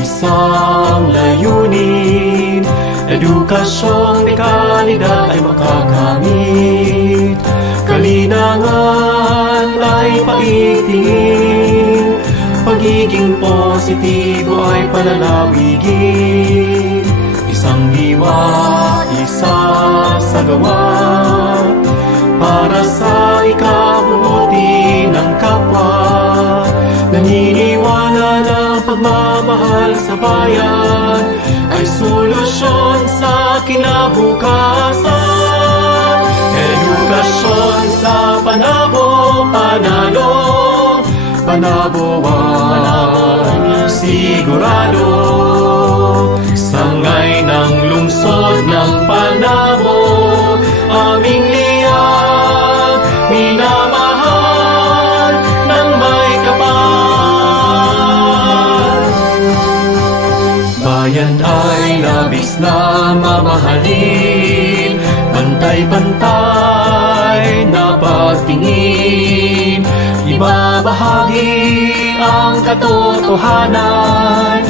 isang layunin. Edukasyong may kalidad ay makakamit, kalinangan ay paigtingin, pagiging positibo ay palalawigin. Isang diwa, isa sa gawa, para sa ikabubuti ng kapwa. Naniniwala na pagmamahal sa bayan ay solusyon sa kinabukasan. Edukasyon sa Panabo, panalo, Panaboan, sigurado. Sangay ng lungsod ng Panabo, aming liyag, minamahal ng may kapal. Bayan ay labis na mamahalin, pantay-pantay na pagtingin, ibabahagi ang katotohanan.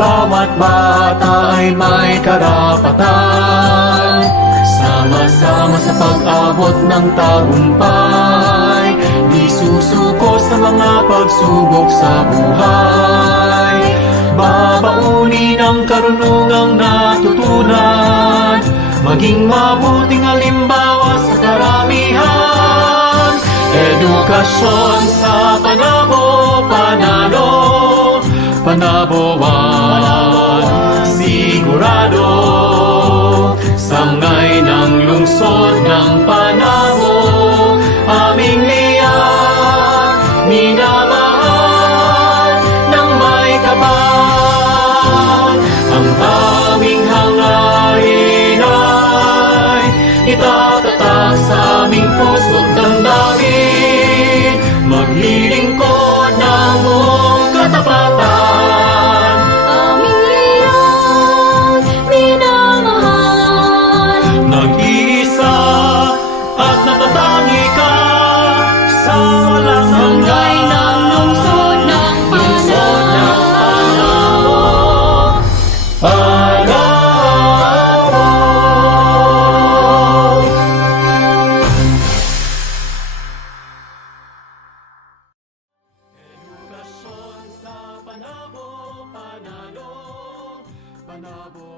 Bawat bata ay may karapatan, sama-sama sa pag-abot ng tagumpay. Di susuko sa mga pagsubok sa buhay, babaunin ang karunungang natutunan, maging mabuting halimbawa sa karamihan. Edukasyon sa Panabo, panalo, Panaboan, sigurado. Sangay ng lungsod ng Panabo, aming liyag, minamahal ng may kapal. Ang aming hangarin ay itatatak sa aming puso't damdamin, maglilingkod ng buong katapatan. Nag-iisa at natatangi ka sa walang Sangay ng lungsod ng Panabo. Panabo. Edukasyon sa Panabo, panalo, Panabo.